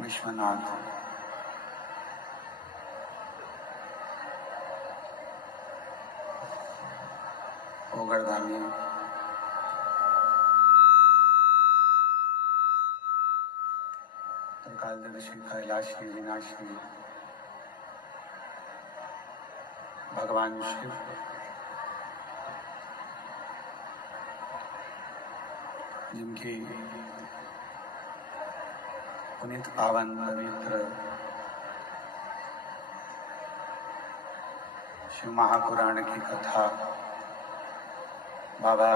विश्वनाथ ओगरदानी कालदर्शी कैलाशी विनाशी भगवान शिव जिनकी पुनीत पावन पवित्र शिव महापुराण की कथा बाबा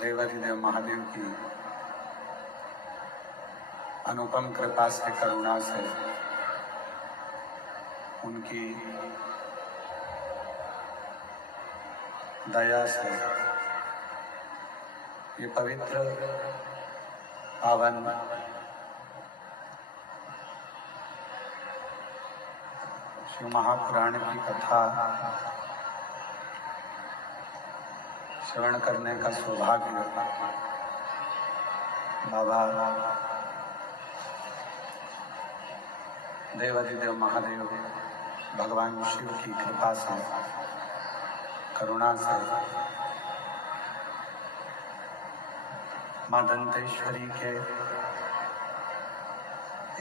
देवाधिदेव महादेव की अनुपम कृपा से करुणा से उनकी दया से ये पवित्र पावन शिव महापुराण की कथा श्रवण करने का सौभाग्य बाबा देवाधिदेव महादेव भगवान शिव की कृपा से, करुणा से, मां दंतेश्वरी के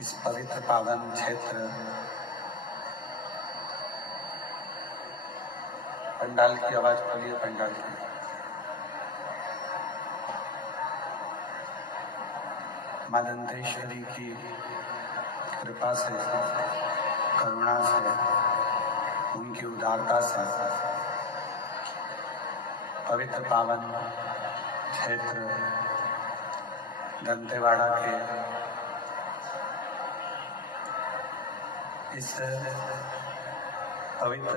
इस पवित्र पावन क्षेत्र पंडाल की आवाज खोलिए, पंडाल की। मां दंतेश्वरी की कृपा से, करुणा से, उनकी उदारता से पवित्र पावन क्षेत्र दंतेवाड़ा के इस पवित्र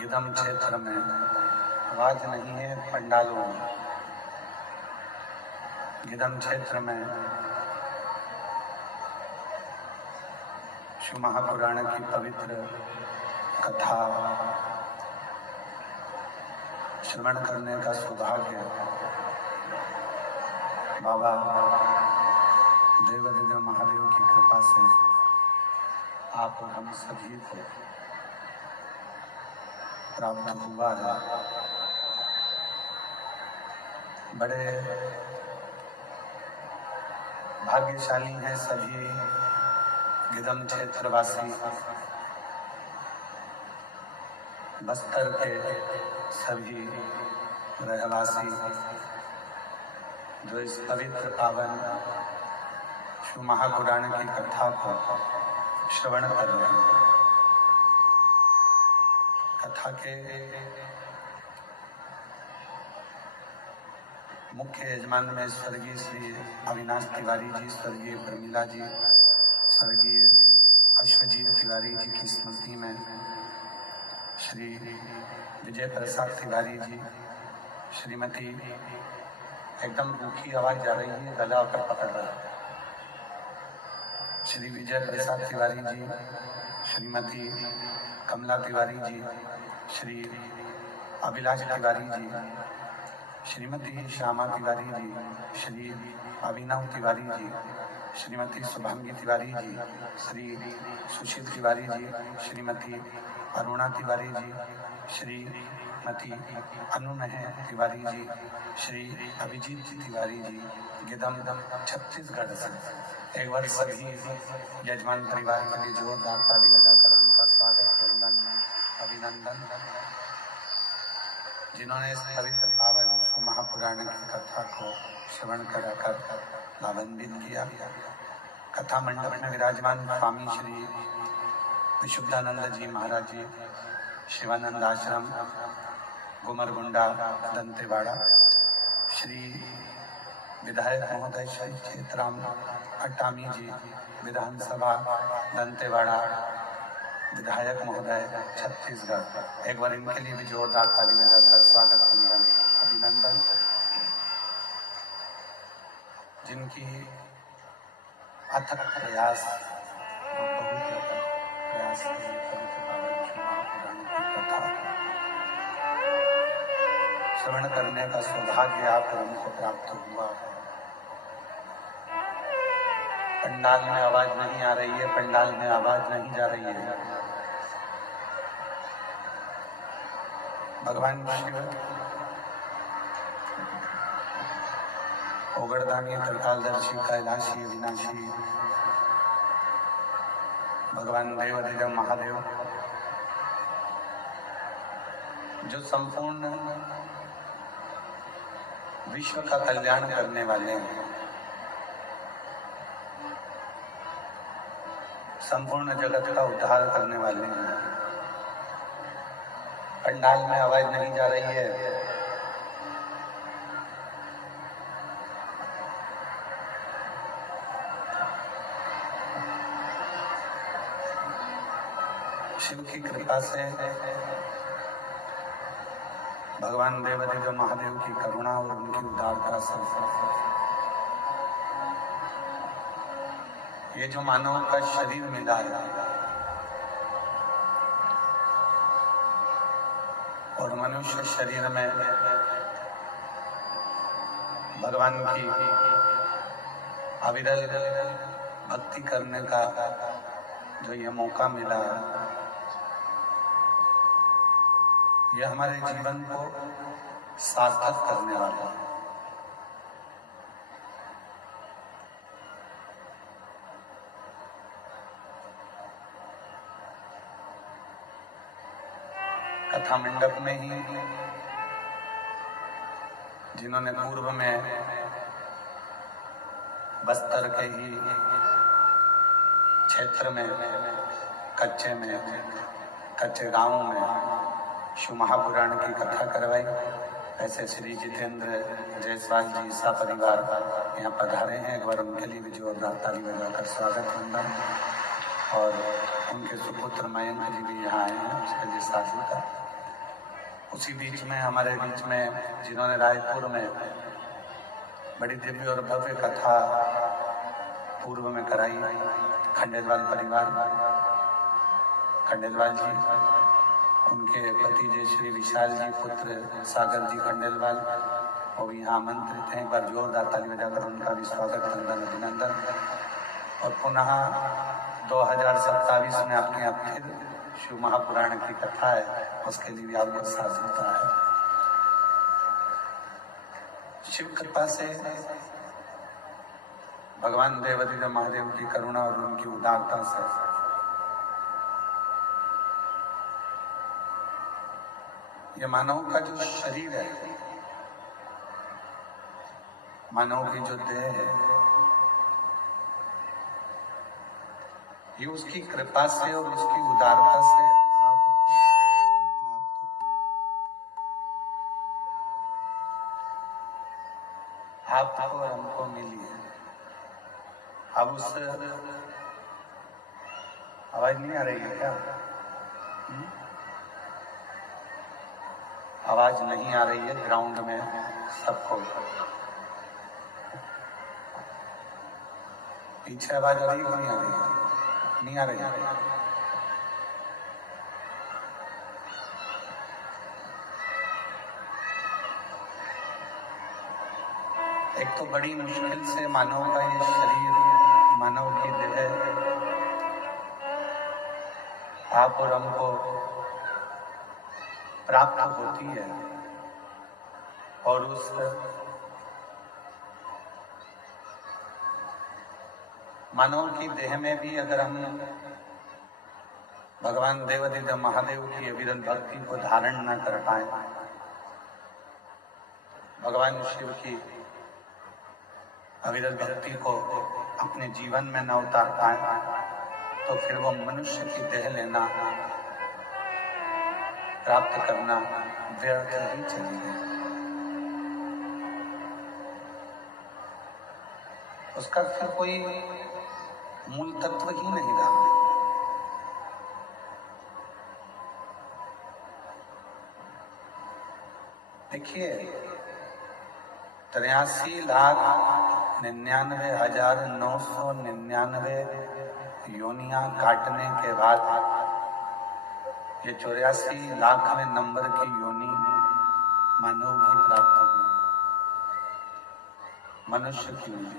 गिदम क्षेत्र में आवाज नहीं है पंडालों में। गिदम क्षेत्र में शिव महापुराण की पवित्र कथा श्रवण करने का सौभाग्य बाबा देवाधिदेव महादेव की कृपा से आप और हम सभी को प्राप्त हुआ है। बड़े भाग्यशाली हैं सभी गिदम क्षेत्रवासी, बस्तर के सभी रहवासी जो इस पवित्र पावन शिव महापुराण की कथा को श्रवण कर रहे हैं। कथा के मुख्य यजमान में स्वर्गीय श्री अविनाश तिवारी जी, स्वर्गीय प्रमिला जी, स्वर्गीय अश्वजीत तिवारी जी की स्मृति में श्री विजय प्रसाद तिवारी जी, श्रीमती, एकदम रूखी आवाज जा रही है, गला पर पकड़ रहा है, श्री विजय प्रसाद तिवारी जी, श्रीमती कमला तिवारी जी, श्री अभिलाष तिवारी जी, श्रीमती श्यामा तिवारी जी, श्री अभिनव तिवारी जी, श्रीमती शुभांगी तिवारी जी, श्री सुशील तिवारी जी, श्रीमती अरुणा तिवारी जी, श्रीमती अनुनय तिवारी जी, श्री अभिजीत तिवारी जी, गिदम छत्तीसगढ़ से। एक बार सभी यजमान परिवार के लिए जोरदार ताली बजाकर उनका स्वागत, वंदन, अभिनंदन, जिन्होंने इस पवित्र पावन महापुराण की कथा को श्रवण कराकर लाभान्वित किया। कथा मंडप में विराजमान स्वामी श्री विशुद्धानंद जी महाराज जी, शिवानंद आश्रम, गुमरगुंडा, दंतेवाड़ा, श्री विधायक महोदय श्री क्षेत्राम अट्टामी जी, विधानसभा दंतेवाड़ा विधायक महोदय छत्तीसगढ़। एक बार इनके लिए भी जोरदार ताली बजाकर स्वागत, वंदन, अभिनंदन, जिनकी अथक प्रयास और बहुत प्रयास से पवित्र पावन शिव महापुराण की कथा श्रवण करने का सौभाग्य आप हमको प्राप्त हुआ है। पंडाल में आवाज नहीं आ रही है, पंडाल में आवाज नहीं जा रही है। भगवान शिव ओगड़दानी, त्रिकालदर्शी, कैलाशी, विनाशी भगवान देवाधिदेव महादेव जो संपूर्ण विश्व का कल्याण करने वाले हैं, संपूर्ण जगत का उद्धार करने वाले हैं। पंडाल में आवाज नहीं जा रही है। शिव की कृपा से, भगवान देवाधिदेव महादेव की करुणा और उनकी उदारता से ये जो मानव का शरीर मिला है, और मनुष्य शरीर में भगवान की अविरल भक्ति करने का जो ये मौका मिला, यह हमारे जीवन को सार्थक करने वाला है। कथा मंडप में ही जिन्होंने पूर्व में बस्तर के ही क्षेत्र में कच्चे गांवों में शिव महापुराण की कथा करवाई, ऐसे श्री जितेंद्र जायसवाल जी सा परिवार यहाँ पधारे हैं। एक बार उनके लिए भी जोरदार ताली बजाकर स्वागत वंदन। और उनके सुपुत्र मयंक जी भी यहाँ आए हैं, उसके लिए साधु का। उसी बीच में हमारे बीच में जिन्होंने रायपुर में बड़ी दिव्य और भव्य कथा पूर्व में कराई, खंडेलवाल परिवार, खंडेलवाल जी, उनके पति जय श्री विशाल जी, पुत्र सागर जी खंडेलवाल, वो भी यहाँ आमंत्रित हैं। एक बार जोरदार ताली बजाकर उनका भी स्वागत वंदन अभिनंदन। और पुनः 2027 में आपके यहाँ फिर शिव महापुराण की कथा है, उसके लिए भी आपको साधुता है। शिव कृपा से भगवान देवाधिदेव महादेव की करुणा और उनकी उदारता से ये मानव का जो शरीर है, मानव की जो देह है, ये उसकी कृपा से और उसकी उदारता से आपको और हमको मिली है। अब उस आवाज नहीं आ रही है क्या? आवाज नहीं आ रही है ग्राउंड में सबको। पीछे आवाज आ रही है कि नहीं आ रही है? नहीं आ रही है। एक तो बड़ी मुश्किल से मानव का ये शरीर, मानव की देह आप और हमको प्राप्त होती है। और उस मानव की देह में भी अगर हम भगवान देवाधिदेव महादेव की अविरल भक्ति को धारण न कर पाए, भगवान शिव की अविरल भक्ति को अपने जीवन में न उतार पाए, तो फिर वो मनुष्य की देह लेना, प्राप्त करना व्यर्थ ही चली गई। उसका फिर कोई मूल तत्व ही नहीं रहा। देखिए, 83,99,999 योनियां काटने के बाद ये 84,00,000वें नंबर की योनि मानव की प्राप्त हुई, मनुष्य की हुई।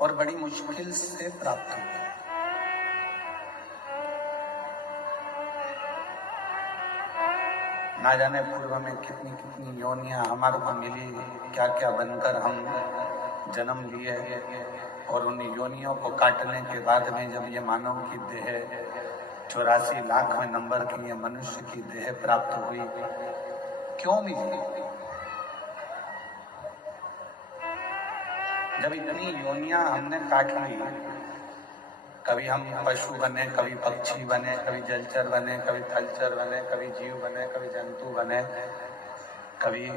और बड़ी मुश्किल से प्राप्त हुई। ना जाने पूर्व में कितनी कितनी योनियां हमारे को मिली, क्या क्या बनकर हम जन्म लिए। और उन योनियों को काटने के बाद में जब ये मानव की देह 84,00,000वें नंबर की ये मनुष्य की देह प्राप्त हुई, क्यों मिली? जब इतनी योनियां हमने काट ली, कभी हम पशु बने, कभी पक्षी बने, कभी जलचर बने, कभी थलचर बने, कभी जीव बने, कभी जंतु बने, कभी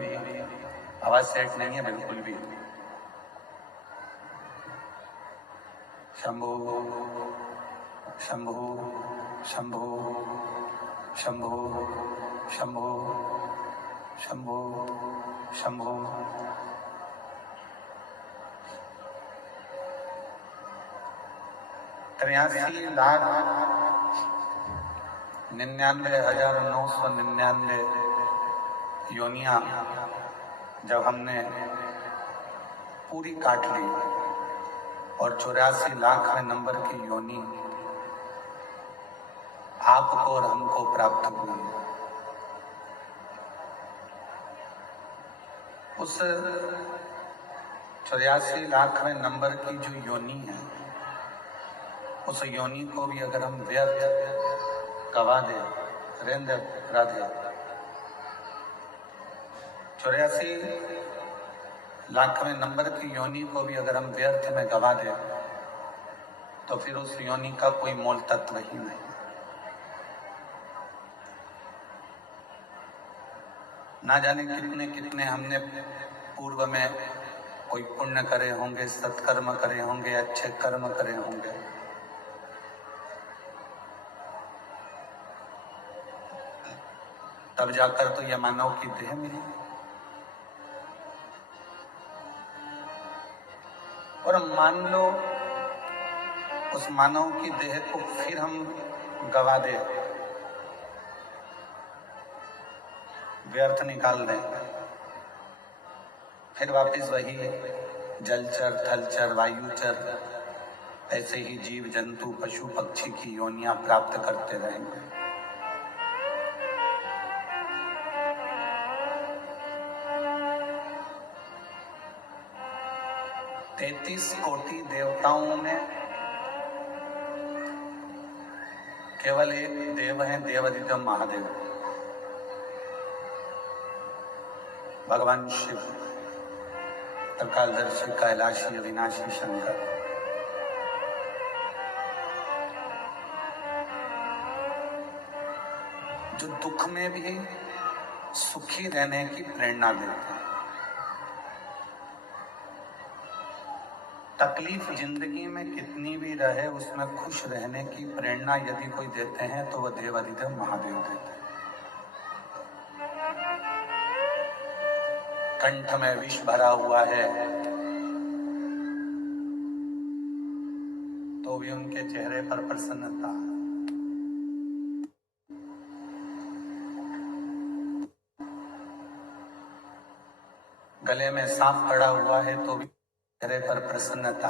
आवाज सेट नहीं है बिल्कुल भी। शंभु शंभु शंभु शंभु शंभु शंभु शंभु। $83,99,999 योनियां जब हमने पूरी काट ली और 84,00,000वें नंबर की योनि आपको और हमको प्राप्त हुई। उस 84,00,000वें नंबर की जो योनि है, उस योनि को भी अगर हम व्यर्थ गवा दे, रेंदे करा दे, 84,00,000वें नंबर की योनि को भी अगर हम व्यर्थ में गवा दे, तो फिर उस योनि का कोई मोल तत्व ही नहीं। ना जाने कितने कितने हमने पूर्व में कोई पुण्य करे होंगे, सत्कर्म करे होंगे, अच्छे कर्म करे होंगे, तब जाकर तो यह मानव की देह मिली। और मान लो उस मानव की देह को फिर हम गवा दे, व्यर्थ निकाल दें, फिर वापस वही जलचर, थलचर, वायुचर, ऐसे ही जीव जंतु, पशु पक्षी की योनियां प्राप्त करते रहेंगे। 33 कोटि देवताओं में केवल एक देव है, देवादिदेव महादेव, भगवान शिव, त्रिकालदर्शी, कैलाशी, अविनाशी शंकर। जो दुख में भी सुखी रहने की प्रेरणा देते हैं। तकलीफ जिंदगी में कितनी भी रहे, उसमें खुश रहने की प्रेरणा यदि कोई देते हैं तो वह देवादिदेव महादेव देते हैं। कंठ में विष भरा हुआ है तो भी उनके चेहरे पर प्रसन्नता। गले में सांप पड़ा हुआ है तो भी चेहरे पर प्रसन्नता।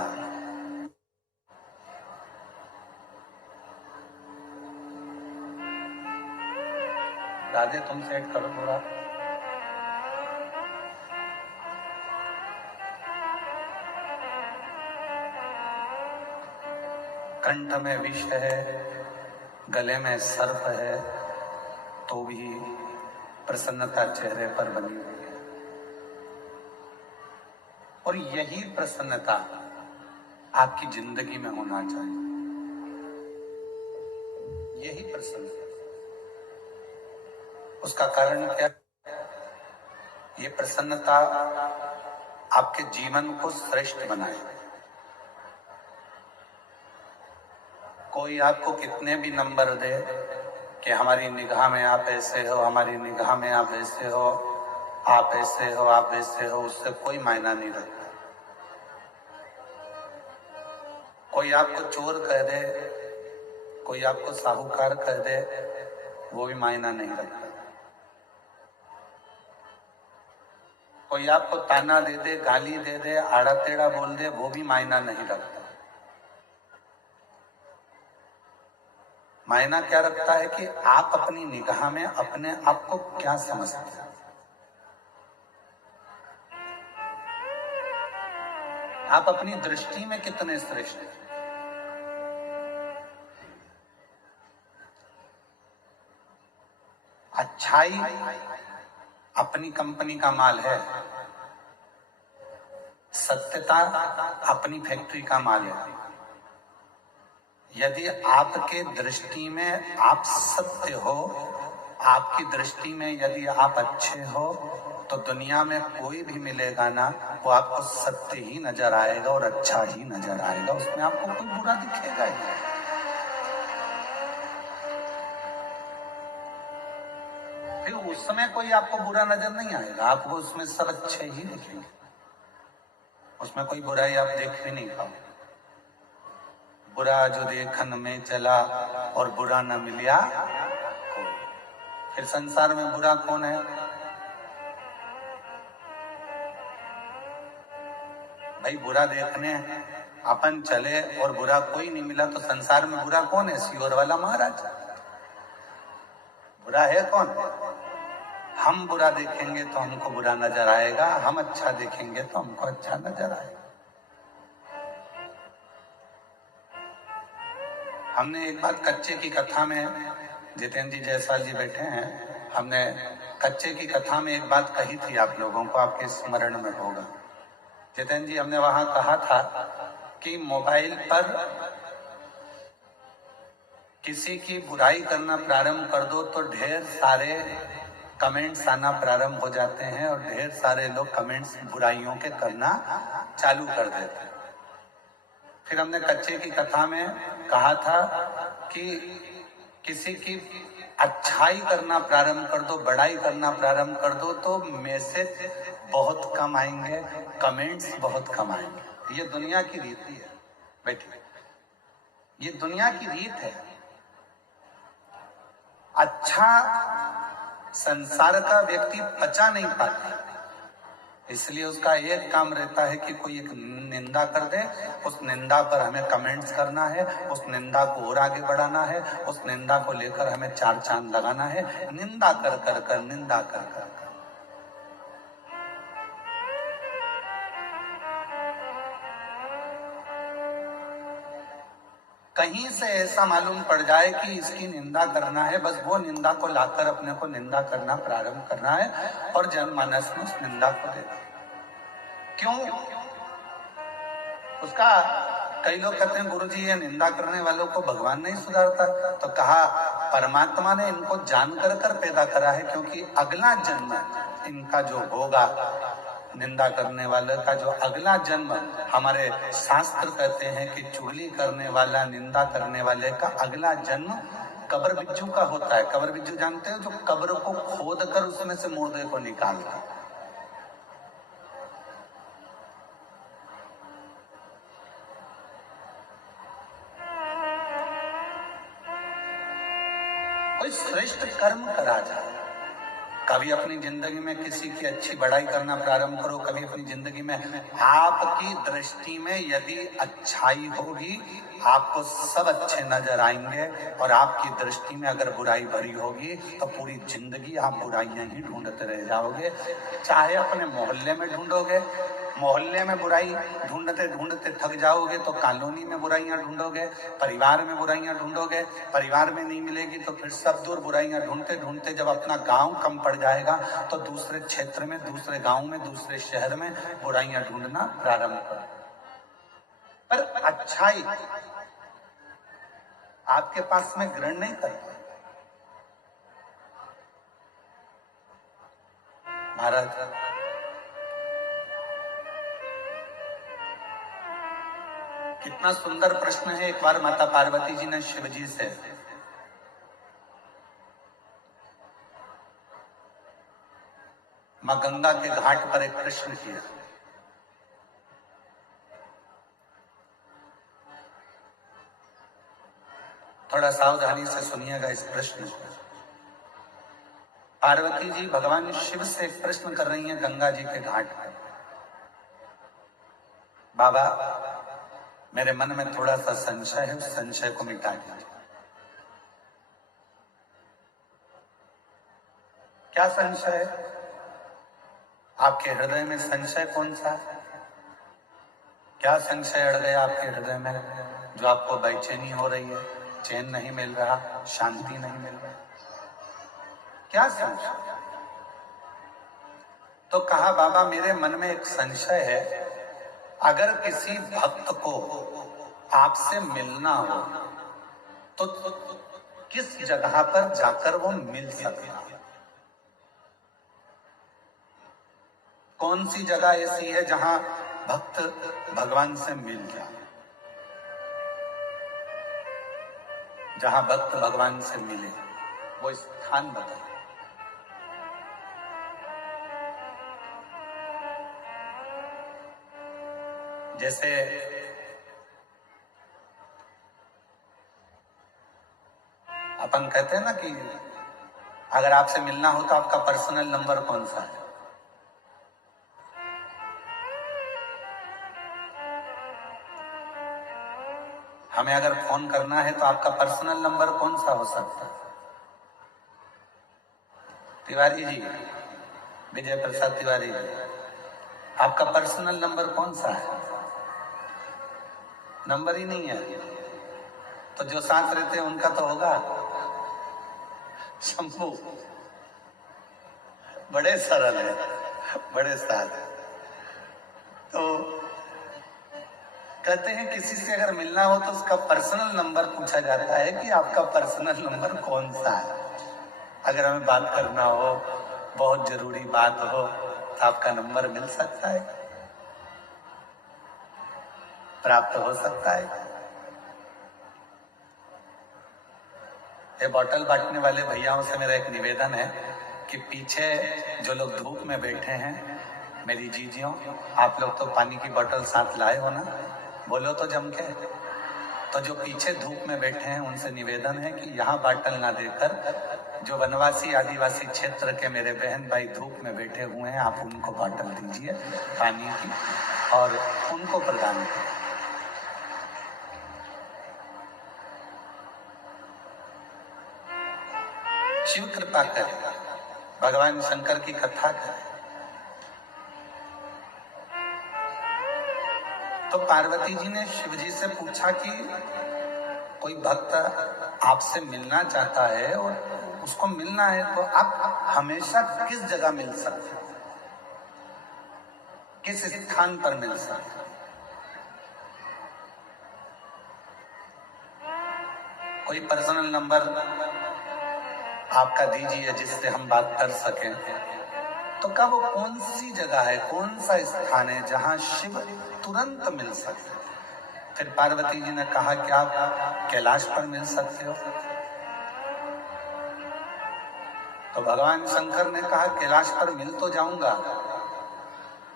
राधे तुम सेट करो थोड़ा। कंठ में विष है, गले में सर्प है, तो भी प्रसन्नता चेहरे पर बनी हुई है। और यही प्रसन्नता आपकी जिंदगी में होना चाहिए। यही प्रसन्नता। उसका कारण क्या? ये प्रसन्नता आपके जीवन को श्रेष्ठ बनाए। कोई आपको कितने भी नंबर दे कि हमारी निगाह में आप ऐसे हो, हमारी निगाह में आप ऐसे हो, आप ऐसे हो, आप ऐसे हो, उससे कोई मायना नहीं रखता। कोई आपको चोर कह दे, कोई आपको साहूकार कह दे, वो भी मायना नहीं रखता। कोई आपको ताना दे दे, गाली दे दे, आड़ा टेढ़ा बोल दे, वो भी मायना नहीं रखता। मायना क्या रखता है कि आप अपनी निगाह में अपने आप को क्या समझते हैं। आप अपनी दृष्टि में कितने श्रेष्ठ हैं। अच्छाई अपनी कंपनी का माल है, सत्यता अपनी फैक्ट्री का माल है। यदि आपके दृष्टि में आप सत्य हो, आपकी दृष्टि में यदि आप अच्छे हो, तो दुनिया में कोई भी मिलेगा ना, वो आपको सत्य ही नजर आएगा और अच्छा ही नजर आएगा। उसमें आपको कोई बुरा दिखेगा ही। फिर उस समय कोई आपको बुरा नजर नहीं आएगा, आपको उसमें सब अच्छे ही दिखेंगे। उसमें कोई बुराई आप देख भी नहीं पाओगे। बुरा जो देखन में चला और बुरा न मिलिया कोई। फिर संसार में बुरा कौन है? भाई बुरा देखने अपन चले और बुरा कोई नहीं मिला तो संसार में बुरा कौन है? सियोर वाला महाराज। बुरा है कौन? हम बुरा देखेंगे तो हमको बुरा नजर आएगा, हम अच्छा देखेंगे तो हमको अच्छा नजर आएगा। हमने एक बात कच्चे की कथा में, जितेंद्र जी जायसवाल जी बैठे हैं, हमने कच्चे की कथा में एक बात कही थी आप लोगों को, आपके स्मरण में होगा। जितेंद्र जी, हमने वहां कहा था कि मोबाइल पर किसी की बुराई करना प्रारंभ कर दो तो ढेर सारे कमेंट्स आना प्रारंभ हो जाते हैं और ढेर सारे लोग कमेंट्स बुराइयों के करना चालू कर देते हैं। फिर हमने कच्चे की कथा में कहा था कि किसी की अच्छाई करना प्रारंभ कर दो, बड़ाई करना प्रारंभ कर दो तो मैसेज बहुत कम आएंगे, कमेंट्स बहुत कम आएंगे। ये दुनिया की रीति है बेटी, ये दुनिया की रीत है। अच्छा संसार का व्यक्ति पचा नहीं पाता, इसलिए उसका एक काम रहता है कि कोई एक निंदा कर दे, उस निंदा पर हमें कमेंट्स करना है, उस निंदा को और आगे बढ़ाना है, उस निंदा को लेकर हमें चार चांद लगाना है, निंदा कर कर कर, निंदा कर कर कर। कहीं से ऐसा मालूम पड़ जाए कि इसकी निंदा करना है, बस वो निंदा को लाकर अपने को निंदा करना प्रारंभ करना है और जनमानस में उस निंदा को दे। क्यों? उसका कई लोग कहते हैं गुरुजी ये निंदा करने वालों को भगवान नहीं सुधारता, तो कहा परमात्मा ने इनको जानकर कर पैदा करा है, क्योंकि अगला जन्म इनका जो होगा, निंदा करने वाले का जो अगला जन्म, हमारे शास्त्र कहते हैं कि चुगली करने वाला, निंदा करने वाले का अगला जन्म कब्र बिज्जू का होता है। कब्र बिज्जू जानते हो? जो कब्र को खोद कर उसमें से मुर्दे को निकालता है। कोई श्रेष्ठ कर्म करा जाए, कभी अपनी जिंदगी में किसी की अच्छी बड़ाई करना प्रारंभ करो, कभी अपनी जिंदगी में आपकी दृष्टि में यदि अच्छाई होगी आपको सब अच्छे नजर आएंगे, और आपकी दृष्टि में अगर बुराई भरी होगी तो पूरी जिंदगी आप बुराइयां ही ढूंढते रह जाओगे। चाहे अपने मोहल्ले में ढूंढोगे, मोहल्ले में बुराई ढूंढते ढूंढते थक जाओगे तो कॉलोनी में बुराइयां ढूंढोगे, परिवार में बुराइयां ढूंढोगे, परिवार में नहीं मिलेगी तो फिर सब दूर बुराइयां ढूंढते ढूंढते जब अपना गांव कम पड़ जाएगा तो दूसरे क्षेत्र में, दूसरे गांव में, दूसरे शहर में बुराइयां ढूंढना प्रारंभ करो। पर अच्छाई आपके पास में ग्रहण नहीं करता। भारत कितना सुंदर प्रश्न है। एक बार माता पार्वती जी ने शिव जी से मां गंगा के घाट पर एक प्रश्न किया। थोड़ा सावधानी से सुनिएगा इस प्रश्न को। पार्वती जी भगवान शिव से एक प्रश्न कर रही हैं गंगा जी के घाट पर, बाबा मेरे मन में थोड़ा सा संशय है, उस संशय को मिटा दीजिए। क्या संशय है? आपके हृदय में संशय कौन सा है? क्या संशय अड़ गया आपके हृदय में जो आपको बेचैनी हो रही है, चैन नहीं मिल रहा, शांति नहीं मिल रहा? क्या संशय? तो कहा बाबा मेरे मन में एक संशय है, अगर किसी भक्त को आपसे मिलना हो तो किस जगह पर जाकर वो मिल सकता है? कौन सी जगह ऐसी है जहां भक्त भगवान से मिल जाए, जहां भक्त भगवान से मिले, वो स्थान बताए। जैसे अपन कहते हैं ना कि अगर आपसे मिलना हो तो आपका पर्सनल नंबर कौन सा है? हमें अगर फोन करना है तो आपका पर्सनल नंबर कौन सा हो सकता है? तिवारी जी, विजय प्रसाद तिवारी जी, आपका पर्सनल नंबर कौन सा है? नंबर ही नहीं है। तो जो साथ रहते हैं उनका तो होगा। शंभू बड़े सरल है, बड़े साथ। तो कहते हैं किसी से अगर मिलना हो तो उसका पर्सनल नंबर पूछा जाता है कि आपका पर्सनल नंबर कौन सा है। अगर हमें बात करना हो, बहुत जरूरी बात हो, तो आपका नंबर मिल सकता है, प्राप्त हो सकता है। ये बॉटल बांटने वाले भैयाओं से मेरा एक निवेदन है कि पीछे जो लोग धूप में बैठे हैं, मेरी जीजियों, आप लोग तो पानी की बोतल साथ लाए हो ना, बोलो तो जम के। तो जो पीछे धूप में बैठे हैं उनसे निवेदन है कि यहाँ बाटल ना देकर जो वनवासी आदिवासी क्षेत्र के मेरे बहन भाई धूप में बैठे हुए हैं, आप उनको बाटल दीजिए पानी की और उनको प्रदान करें। शिव कृपा करे, भगवान शंकर की कथा करे। तो पार्वती जी ने शिव जी से पूछा कि कोई भक्त आपसे मिलना चाहता है और उसको मिलना है तो आप हमेशा किस जगह मिल सकते हैं, किस स्थान पर मिल सकते हैं? कोई पर्सनल नंबर आपका दीजिए जिससे हम बात कर सकें। तो क्या वो कौन सी जगह है, कौन सा स्थान है जहां शिव तुरंत मिल सकते? फिर पार्वती जी ने कहा कि आप कैलाश पर मिल सकते हो। तो भगवान शंकर ने कहा कैलाश पर मिल तो जाऊंगा,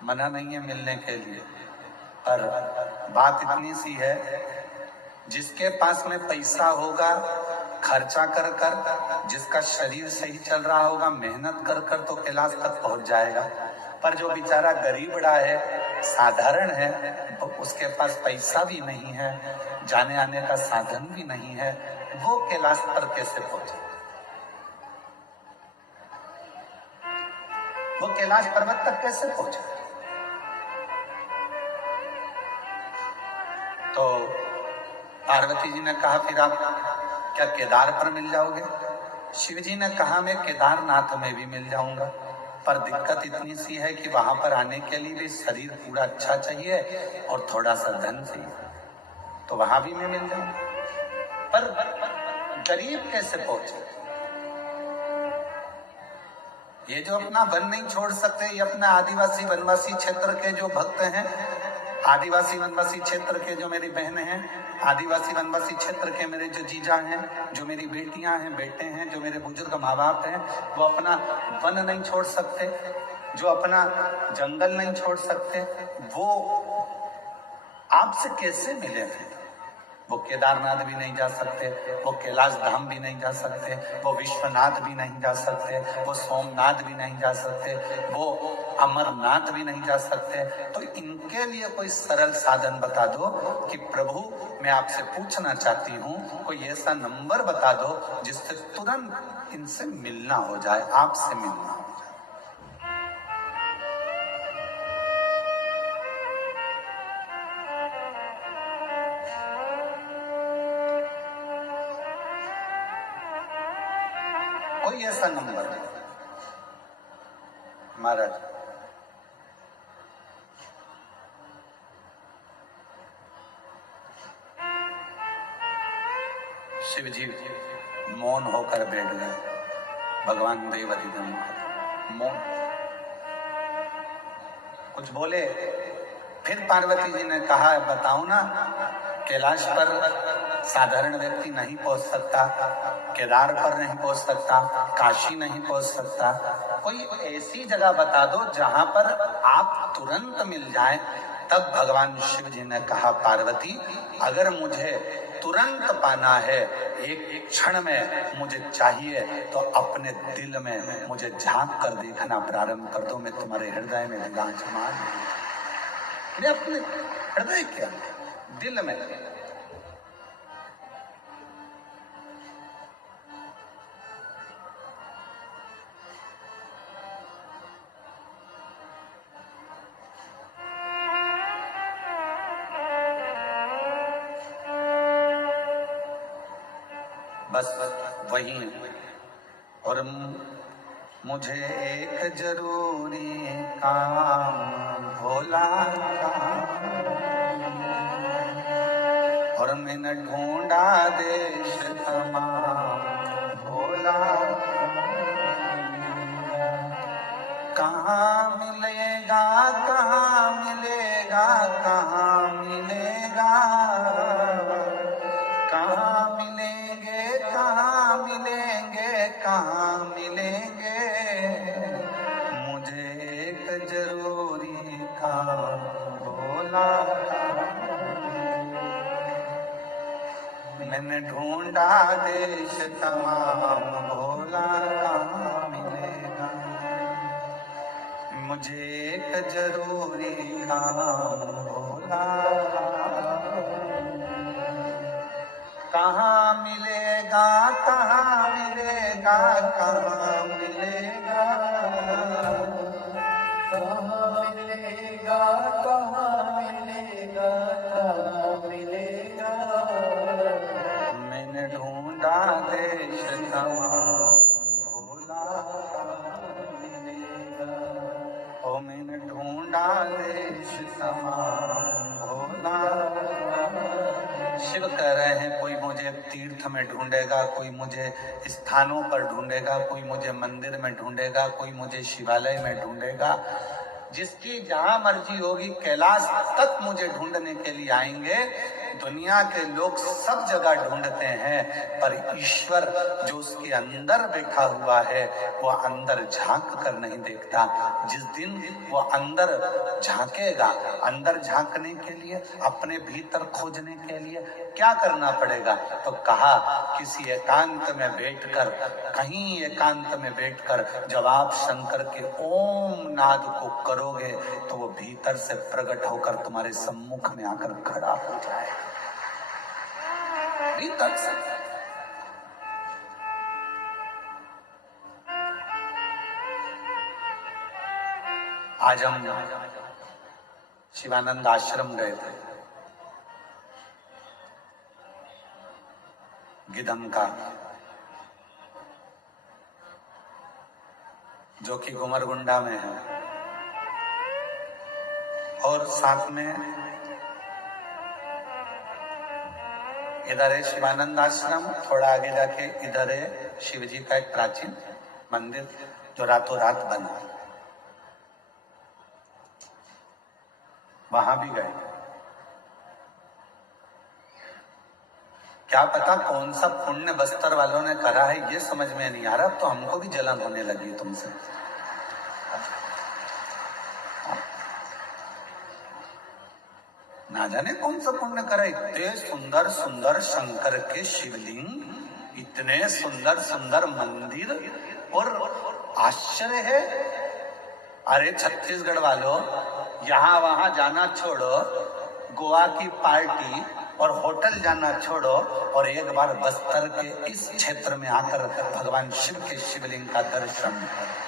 मना नहीं है मिलने के लिए, पर बात इतनी सी है, जिसके पास में पैसा होगा खर्चा कर कर, जिसका शरीर सही चल रहा होगा मेहनत कर कर तो कैलाश तक पहुंच जाएगा। पर जो बेचारा गरीबड़ा है, साधारण है, उसके पास पैसा भी नहीं है, जाने आने का साधन भी नहीं है, वो कैलाश पर कैसे पहुंचे? वो कैलाश पर्वत तक कैसे पहुंचे? तो पार्वती जी ने कहा फिर आप क्या केदार पर मिल जाओगे? शिव जी ने कहा मैं केदारनाथ में भी मिल जाऊंगा, पर दिक्कत इतनी सी है कि वहां पर आने के लिए भी शरीर पूरा अच्छा चाहिए और थोड़ा सा धन चाहिए, तो वहां भी मैं मिल जाऊंगा। पर गरीब कैसे पहुंचे? ये जो अपना वन नहीं छोड़ सकते, ये अपना आदिवासी वनवासी क्षेत्र के जो भक्त हैं, आदिवासी वनवासी क्षेत्र के जो मेरी बहनें हैं, आदिवासी वनवासी क्षेत्र के मेरे जो जीजा हैं, जो मेरी बेटियां हैं, बेटे हैं, जो मेरे बुजुर्ग माँ बाप हैं, वो अपना वन नहीं छोड़ सकते, जो अपना जंगल नहीं छोड़ सकते, वो आपसे कैसे मिले हैं? वो केदारनाथ भी नहीं जा सकते, वो कैलाश धाम भी नहीं जा सकते, वो विश्वनाथ भी नहीं जा सकते, वो सोमनाथ भी नहीं जा सकते, वो अमरनाथ भी नहीं जा सकते। तो इनके लिए कोई सरल साधन बता दो कि प्रभु मैं आपसे पूछना चाहती हूँ, कोई ऐसा नंबर बता दो जिससे तुरंत इनसे मिलना हो जाए, आपसे मिलना हो जाए। कोई ऐसा नंबर महाराज? शिव जी मौन होकर बैठ गए। भगवान देवधिगम मौन, कुछ बोले। फिर पार्वती जी ने कहा बताओ ना, कैलाश पर साधारण व्यक्ति नहीं पहुंच सकता, केदार पर नहीं पहुंच सकता, काशी नहीं पहुंच सकता, कोई ऐसी जगह बता दो जहां पर आप तुरंत मिल जाए, तब भगवान शिव जी ने कहा, पार्वती अगर मुझे तुरंत पाना है, एक क्षण में मुझे चाहिए, तो अपने दिल में मुझे झांक कर देखना प्रारंभ कर दो। मैं तुम्हारे हृदय में विराजमान हूं। मैं अपने हृदय क्या, दिल में। बस वही। और मुझे एक जरूरी काम भोला का, और मैंने ढूंढा देश तमाम भोला, कहाँ मिलेगा, कहाँ मिलेगा, कहाँ मिलेगा, कहाँ मिलेंगे, कहाँ मिलेंगे, कहाँ मिलेंगे, मुझे एक जरूरी काम भोला, मैंने ढूंढा देश तमाम भोला, कहाँ मिलेगा, मुझे एक जरूरी काम भोला, कहाँ मिलेगा, कहाँ मिलेगा, कहाँ मिलेगा, कहाँ मिलेगा, कहाँ मिलेगा, कहाँ मिलेगा, मैंने ढूंढा देश तमाम भोला, कहाँ मिलेगा, ओ मैंने ढूंढा देश तमाम भोला। शिव कह रहे हैं, कोई मुझे तीर्थ में ढूंढेगा, कोई मुझे स्थानों पर ढूंढेगा, कोई मुझे मंदिर में ढूंढेगा, कोई मुझे शिवालय में ढूंढेगा, जिसकी जहां मर्जी होगी कैलाश तक मुझे ढूंढने के लिए आएंगे। दुनिया के लोग सब जगह ढूंढते हैं, पर ईश्वर जो उसके अंदर बैठा हुआ है वो अंदर झांक कर नहीं देखता। जिस दिन वो अंदर झांकेगा, अंदर झांकने के लिए, अपने भीतर खोजने के लिए क्या करना पड़ेगा? तो कहा, किसी एकांत में बैठकर, कहीं एकांत में बैठकर जब आप शंकर के ओम नाद को करोगे तो वो भीतर से प्रकट होकर तुम्हारे सम्मुख में आकर खड़ा हो जाए, भीतर से। आज हम शिवानंद आश्रम गए थे, गिदम का, जो कि गुमरगुंडा में है, और साथ में इधर है शिवानंद आश्रम, थोड़ा आगे जाके इधर है शिव जी का एक प्राचीन मंदिर जो रातों रात बना, वहां भी गए। क्या पता कौन सा पुण्य बस्तर वालों ने करा है, ये समझ में नहीं आ रहा। तो हमको भी जलन होने लगी तुमसे। ना जाने कौन सा पुण्य करा। इतने सुंदर सुंदर शंकर के शिवलिंग, इतने सुंदर सुंदर मंदिर, और आश्चर्य है। अरे छत्तीसगढ़ वालों, यहाँ वहां जाना छोड़ो, गोवा की पार्टी और होटल जाना छोड़ो, और एक बार बस्तर के इस क्षेत्र में आकर भगवान शिव के शिवलिंग का दर्शन करो।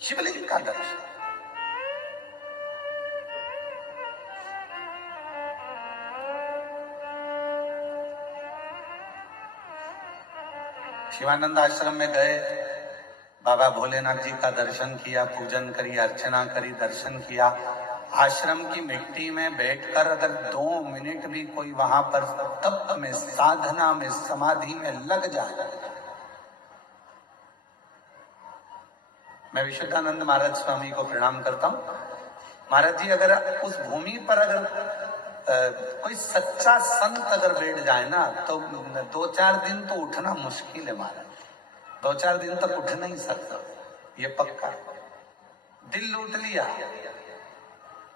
शिवलिंग का दर्शन। शिवानंद आश्रम में गए, बाबा भोलेनाथ जी का दर्शन किया, पूजन करी, अर्चना करी, दर्शन किया। आश्रम की मिट्टी में बैठकर अगर 2 मिनट भी कोई वहां पर तप में, साधना में, समाधि में लग जाए। मैं विशुद्धानंद महाराज स्वामी को प्रणाम करता हूं। महाराज जी, अगर उस भूमि पर अगर कोई सच्चा संत अगर बैठ जाए ना, तो 2-4 दिन तो उठना मुश्किल है महाराज। 2-4 दिन तक उठ नहीं सकता, ये पक्का। दिल लूट लिया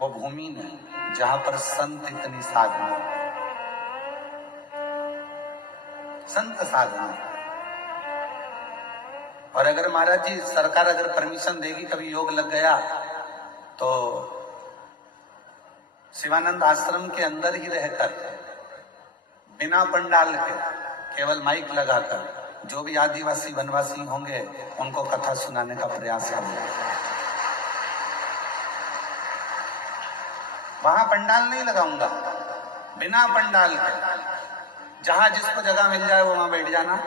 वो भूमि ने जहां पर संत इतनी साधना, संत साधना। और अगर महाराज जी सरकार अगर परमिशन देगी, कभी योग लग गया तो शिवानंद आश्रम के अंदर ही रहकर बिना पंडाल के केवल माइक लगाकर जो भी आदिवासी वनवासी होंगे उनको कथा सुनाने का प्रयास करेंगे। वहां पंडाल नहीं लगाऊंगा, बिना पंडाल के जहां जिसको जगह मिल जाए वो वहां बैठ जाना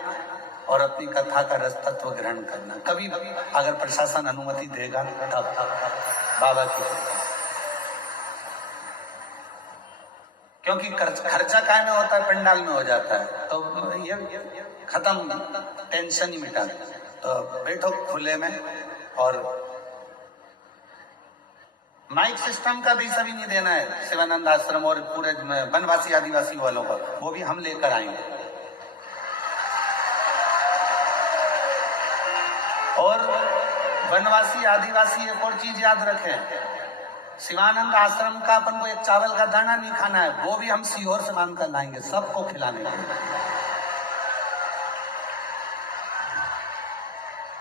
और अपनी कथा का रस तत्व ग्रहण करना। कभी अगर प्रशासन अनुमति देगा तब बाबा की, क्योंकि खर्चा काय में होता है, पंडाल में हो जाता है, तो ये खत्म, टेंशन ही मिटा। तो बैठो खुले में, और माइक सिस्टम का भी सभी नहीं देना है शिवानंद आश्रम और पूरे वनवासी आदिवासी वालों का, वो भी हम लेकर आएंगे। और वनवासी आदिवासी एक और चीज याद रखें, शिवानंद आश्रम का अपन को एक चावल का दाना नहीं खाना है, वो भी हम सीहोर से मांग कर लाएंगे सबको खिलाने के लिए,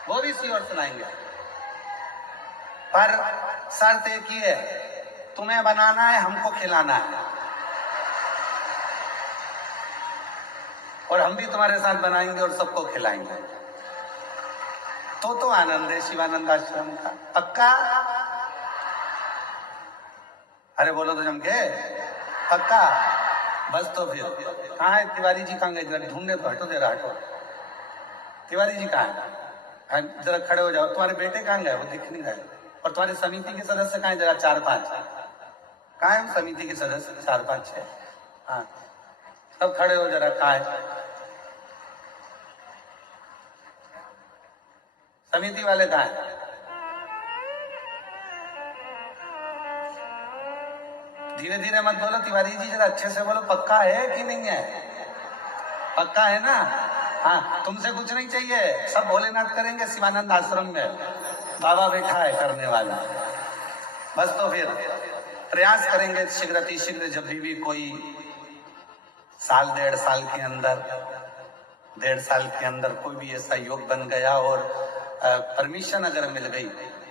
वो भी सीहोर से लाएंगे। पर शर्त एक ही है, तुम्हें बनाना है, हमको खिलाना है, और हम भी तुम्हारे साथ बनाएंगे और सबको खिलाएंगे। तो आनंद है शिवानंद आश्रम का, पक्का? अरे बोलो तो जम के, पक्का? बस तो फिर कहाँ है तिवारी जी, कहाँ गए? जरा ढूंढने तो, हटो जरा, हटो। तिवारी जी कहाँ है? जरा खड़े हो जाओ। तुम्हारे बेटे कहाँ गए? वो दिख नहीं रहे। और तुम्हारी समिति के सदस्य कहाँ है? जरा 4-5 कहाँ है समिति के सदस्य? 4-5-6, हाँ सब खड़े हो जरा। कहाँ है समिति वाले? कहाँ है? धीरे धीरे मत बोलो तिवारी जी, जरा अच्छे से बोलो। पक्का है कि नहीं है? पक्का है ना? हाँ, तुमसे कुछ नहीं चाहिए, सब भोलेनाथ करेंगे शिवानंद आश्रम में, बाबा बैठा है करने वाला। बस तो फिर प्रयास करेंगे शीघ्र अतिशीघ्र, जब भी कोई साल 1.5 साल के अंदर, 1.5 साल के अंदर कोई भी ऐसा योग बन गया और परमिशन अगर मिल गई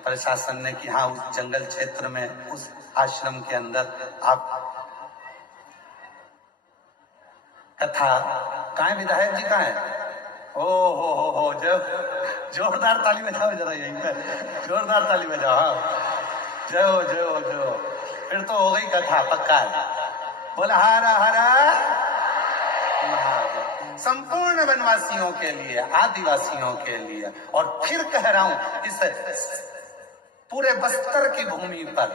प्रशासन ने कि हाँ उस जंगल क्षेत्र में, उस आश्रम के अंदर आप कथा। कहाँ है विधायक जी? कहाँ है? ओ हो, जोरदार ताली बजाओ जरा, यहीं पे जोरदार ताली बजाओ। हाँ, जय हो जय हो जय हो। फिर तो हो गई कथा, पक्का है। बोला हरा हरा महादेव, संपूर्ण वनवासियों के लिए, आदिवासियों के लिए। और फिर कह रहा हूं, इस पूरे बस्तर की भूमि पर,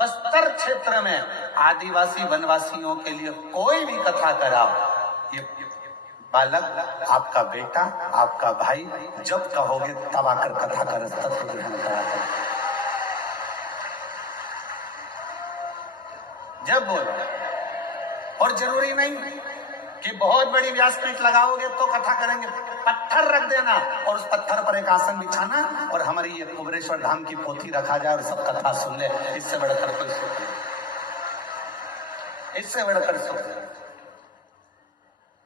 बस्तर क्षेत्र में आदिवासी वनवासियों के लिए कोई भी कथा कराओ, ये बालक आपका बेटा, आपका भाई, जब कहोगे तब आकर कथा का तत्व ग्रहण करा कर, जब बोलो। और जरूरी नहीं कि बहुत बड़ी व्यासपीठ लगाओगे तो कथा करेंगे, पत्थर रख देना और उस पत्थर पर एक आसन बिछाना और हमारी ये कुबरेश्वर धाम की पोथी रखा जाए और सब कथा सुन ले। इससे बढ़कर कोई सुख नहीं, इससे बढ़कर सुख नहीं।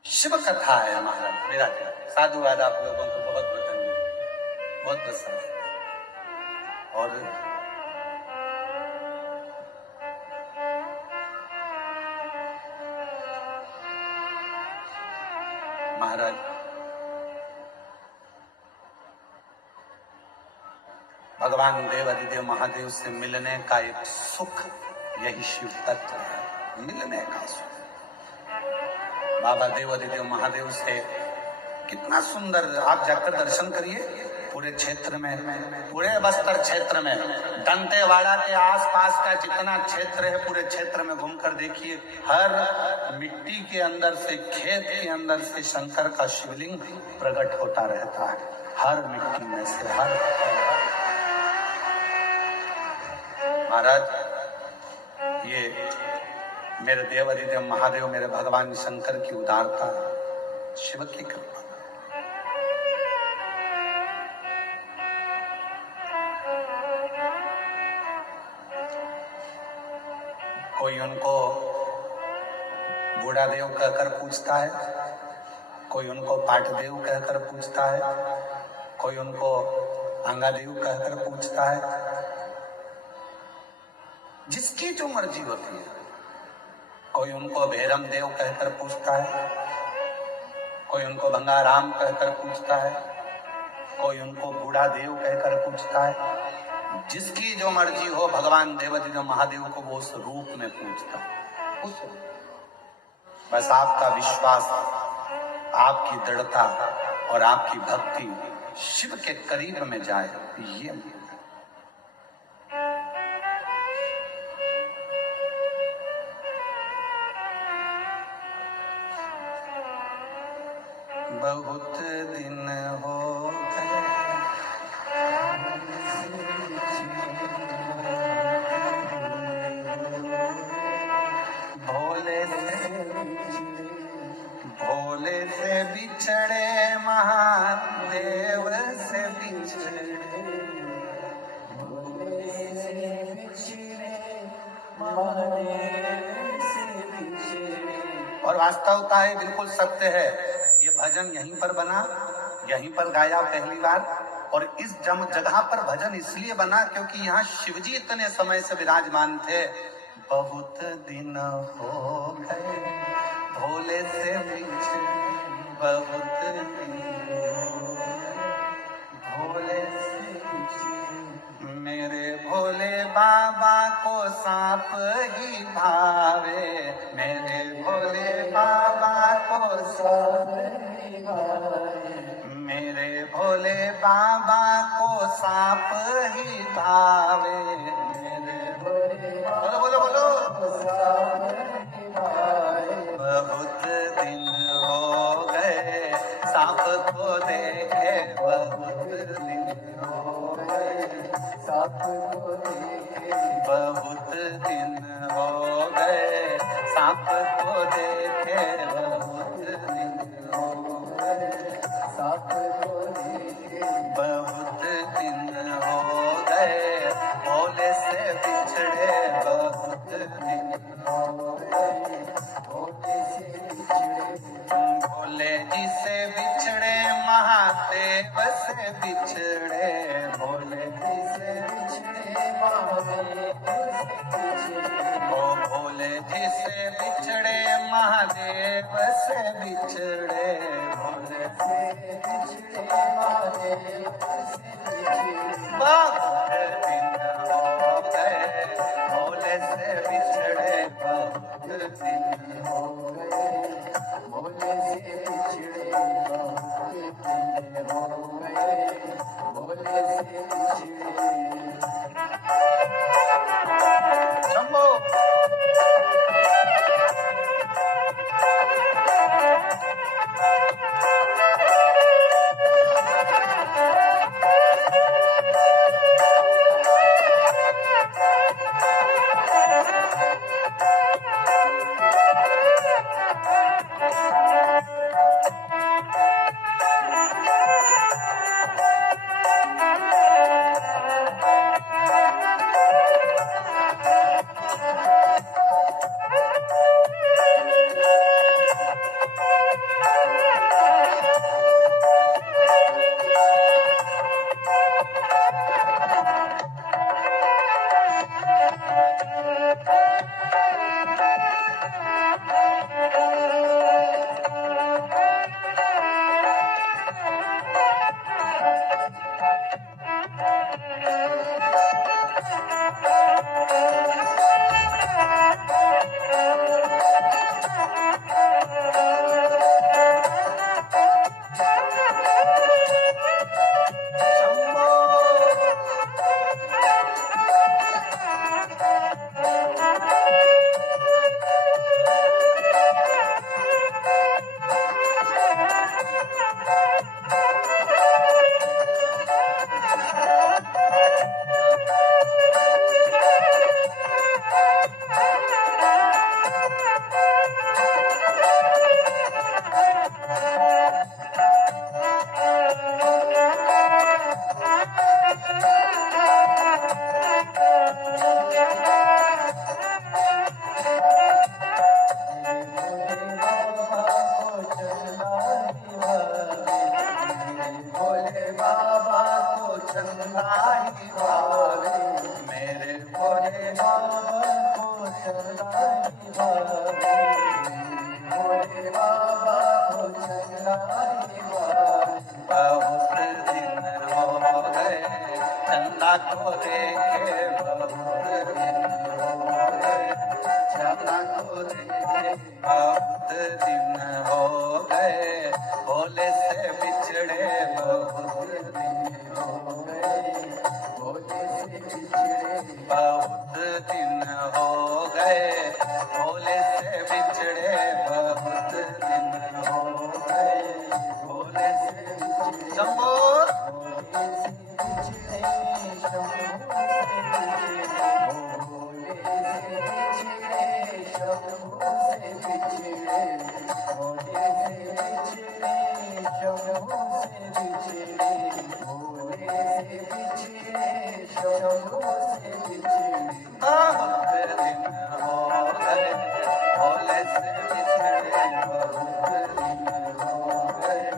शिव कथा है महाराज। मेरा साधुवाद आप लोगों को बहुत बहुत बहुत पसंद। और महाराज भगवान देव अधिदेव महादेव से मिलने का एक सुख, यही शिव तत्व है, मिलने का सुख। बाबा देव अधिदेव महादेव से कितना सुंदर, आप जाकर दर्शन करिए। पूरे क्षेत्र में, पूरे बस्तर क्षेत्र में, दंतेवाड़ा के आसपास का जितना क्षेत्र है, पूरे क्षेत्र में घूमकर देखिए। हर मिट्टी के अंदर से, खेत के अंदर से शंकर का शिवलिंग प्रकट होता रहता है, हर मिट्टी में से, हर। महाराज ये मेरे देव अधिदेव महादेव, मेरे भगवान शंकर की उदारता, शिव की कृपा। कोई उनको बूढ़ा देव कहकर पूछता है, कोई उनको पाट देव कहकर पूछता है, कोई उनको अंगा देव कहकर पूछता है। जिसकी जो मर्जी होती है। कोई उनको भैरम देव कहकर पूछता है, कोई उनको भंगाराम कहकर पूछता है, कोई उनको बूढ़ा देव कहकर पूछता है। जिसकी जो मर्जी हो, भगवान देवाधिदेव महादेव को वो उस रूप में पूछता है। उस बस आपका विश्वास, आपकी दृढ़ता और आपकी भक्ति शिव के करीब में जाए, ये बहुत दिन हो गए भोले से बिछड़े, महादेव से बिछड़े, और वास्तवता है, बिल्कुल सत्य है। ये भजन यहीं पर बना, यहीं पर गाया पहली बार। और इस जगह पर भजन इसलिए बना क्योंकि यहाँ शिवजी इतने समय से विराजमान थे। बहुत दिन हो गए भोले से बिछड़े, बहुत दिन भोले से बिछड़े। मेरे भोले बाबा को सांप ही भावे, मेरे भोले बाबा को सांप ही भावे, मेरे भोले बाबा को सांप ही भावे, मेरे भोले बोलो बोलो बोलो बहुत दिन हो गए सांप को देखे, बहुत दिन हो गए सांप को देखे, बहुत दिन हो गए सांप को देखे, बहुत दिन हो गए सांप को देखे, बहुत दिन हो गए भोले से बिछड़े, बहुत दिन हो गए भोले से बिछड़े। भोले जी से बिछड़े, महादेव से बिछड़े, भोले जी से बिछड़े, महादेव से बिछड़े, ओ भोले जी से बिछड़े, महादेव से बिछड़े, भोले से बिछड़े, महादेव से बिछड़े। बहुत दिन हो गए भोले से बिछड़े, बहुत दिन हो गए भोले से बिछड़े, बहुत दिन हो गए भोले से बिछड़े। शंभो चंदा ही भावे, मेरे भोले बाबा को चंदा ही भावे, भोले बाबा को चंदा ही भावे। बहुत दिन हो गए चंदा को देखे, बहुत दिन हो गए चंदा को देखे, बहुत दिन हो गए भोले से बिछड़े, बहुत दिन हो गए भोले से बिछड़े, बहुत दिन हो गए भोले से बिछड़े, बहुत दिन हो गए भोले से बिछड़े। शंभो भोले से बिछड़े, शंभो से बिछड़े, भोले से बिछड़े, शंभो से बिछड़े, भोले से बिछड़े, शंभो से बिछड़े, भोले से बिछड़े, शंभो से बिछड़े। बहुत दिन हो गए भोले से बिछड़े, बहुत दिन हो गए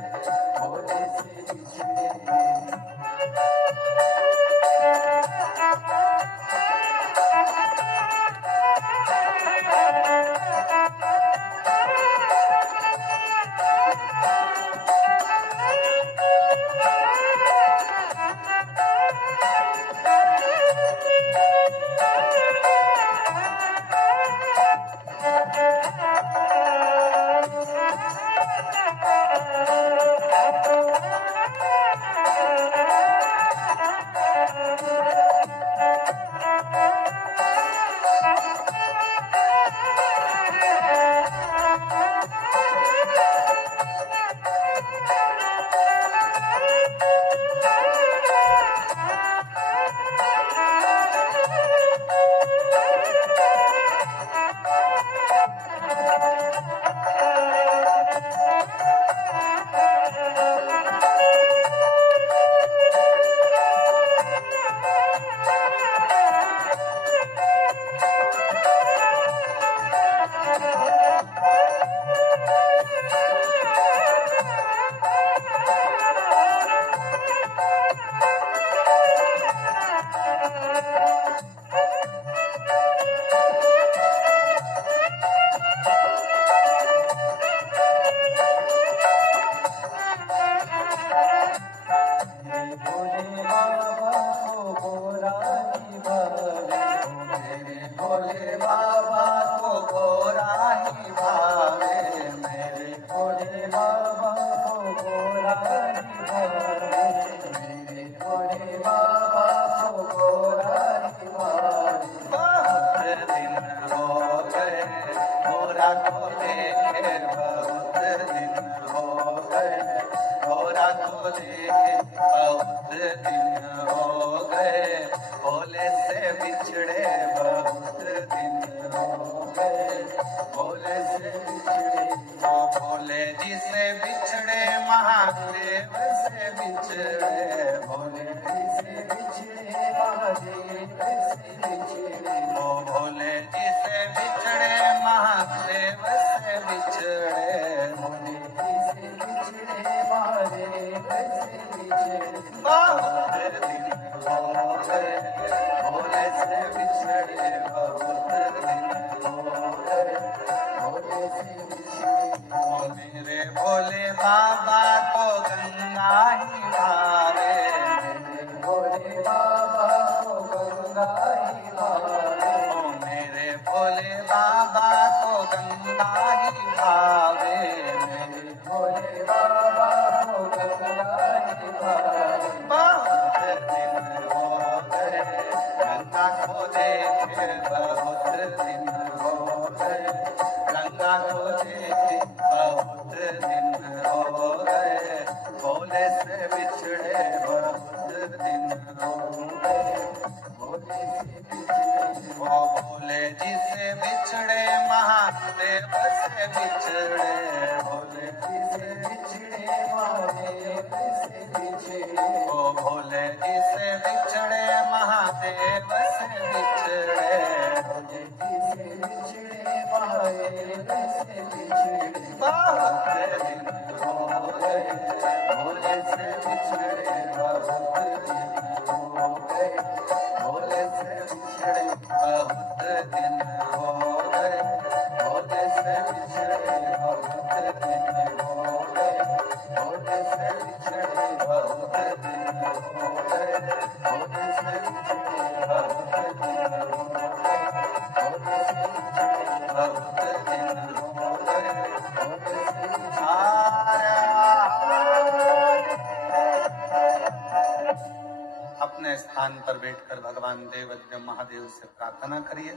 भोले से बिछड़े। अपने स्थान पर बैठकर भगवान देव महादेव से प्रार्थना करिए,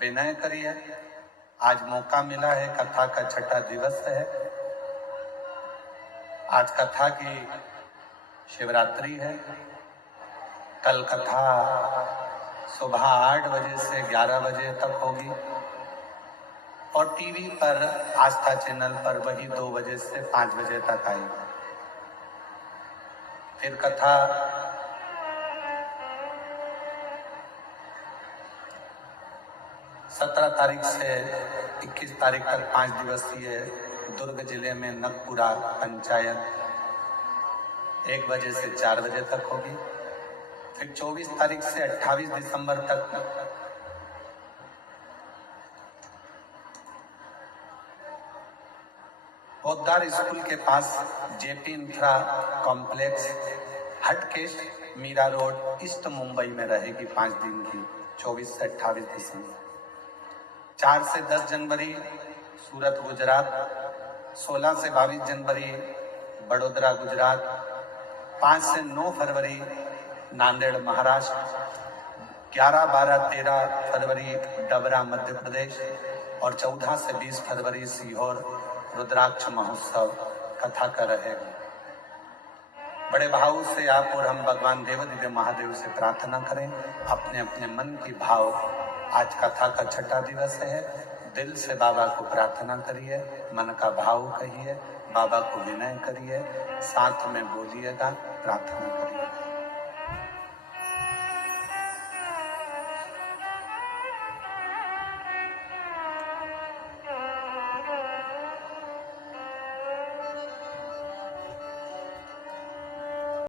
विनय करिए। आज मौका मिला है, कथा का छठा दिवस है। आज कथा की शिवरात्रि है। कल कथा सुबह 8 बजे से 11 बजे तक होगी और टीवी पर आस्था चैनल पर वही 2 बजे से 5 बजे तक आएगी। फिर कथा 17 तारीख से 21 तारीख तक 5 दिवसीय दुर्ग जिले में नगपुरा पंचायत 1 बजे से 4 बजे तक होगी। फिर 24 तारीख से 28 दिसंबर तक पोद्दार स्कूल के पास JP infra complex Hatkesh Mira road east Mumbai में रहेगी 5 दिन की, 24 से 28 दिसंबर। 4 से 10 जनवरी सूरत गुजरात, 16 से 22 जनवरी बड़ोदरा गुजरात, 5 से 9 फरवरी नांदेड़ महाराष्ट्र, 11, 12, 13 फरवरी डबरा मध्य प्रदेश और 14 से 20 फरवरी सीहोर रुद्राक्ष महोत्सव कथा का रहेगा। बड़े भाव से आप और हम भगवान देव महादेव से प्रार्थना करें, अपने अपने मन की भाव। आज कथा का छठा दिवस है। दिल से बाबा को प्रार्थना करिए, मन का भाव कहिए, बाबा को विनय करिए, साथ में बोलिएगा, प्रार्थना करिए।